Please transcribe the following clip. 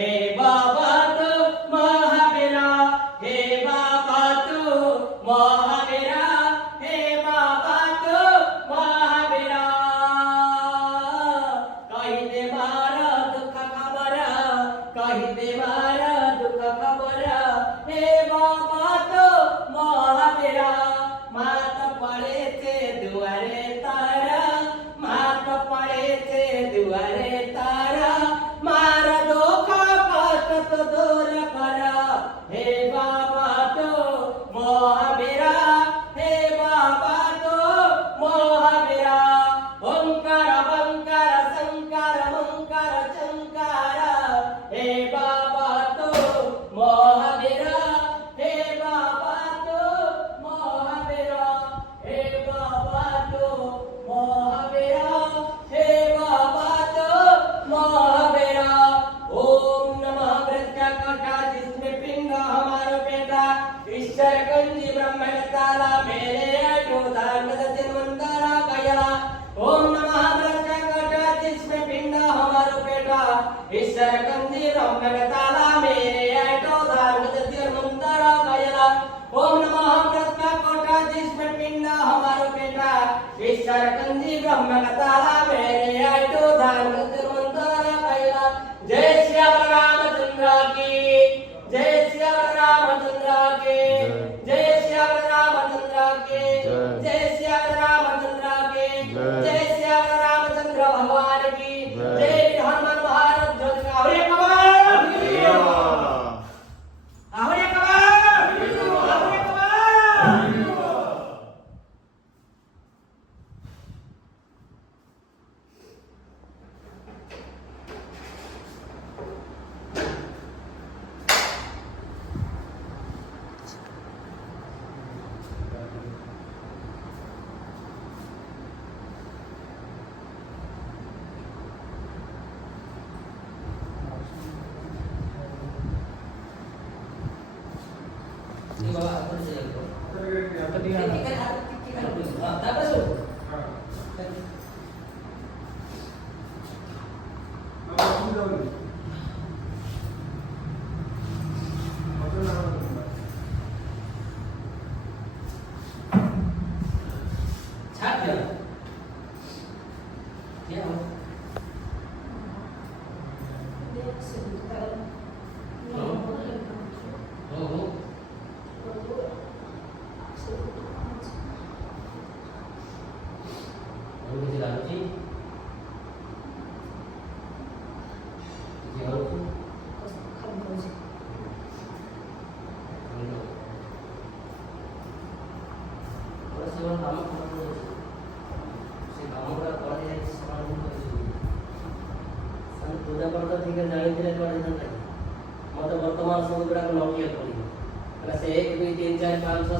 हे बाबा तू महावीरा, हे बाबा तू महावीरा, हे बाबा तू महावीरा. काही दे मारा दुःख खबर, काही दे मारा दुःख खबर, हे बाबा तू महावीरा. मात पडेचे दुआरे तारा, मात पडेचे दुआरे तारा, मार धोखा कष्ट दूर करा. हे बाबा तो महावीरा, हे बाबा तो महावीरा. ओंकार ओंकार संकार ओंकार चंकार, हे बाबा तो महावीरा, हे बाबा तो महावीरा, हे बाबा तो महावीरा, हे बाबा तो महावीरा. ओम नमः वृक्षकटा जिसमें पिंड हमारो बेटा, ईश्वर कंजी ब्रह्मणताला मेरे अटोधार जन्मंतरा कयला. ओम नमः वृक्षकटा जिसमें पिंड हमारो बेटा, ईश्वर कंजी ब्रह्मणताला मेरे अटोधार जन्मंतरा कयला. ओम नमः वृक्षकटा जिसमें पिंड हमारो बेटा, ईश्वर कंजी ब्रह्मणताला मेरे अटोधार जन्मंतरा कयला. जय श्री रामचंद्र की, जय श्री रामचंद्र के, जय श्री रामचंद्र के, जय श्री रामचंद्र के, जय श्री रामचंद्र भगवान की, जय हनुमान भारत ध्वज का. आवरे कबार, आवरे कबार, आवरे कबार. Ini bawa apa saja itu? Ini kan harus pikiran dulu. Apa su? Chat ya? Ya. Oh. Lalu kita lanjut. Kita lanjut. Kalau sebelum kamu kamu berapa kali yang semalam itu? Sangat sudah berapa tinggal dari tidak keluar dari sana. Mata berteman semua berapa Nokia kali. Kalau saya 1, 2, 3, 4, 5, 6,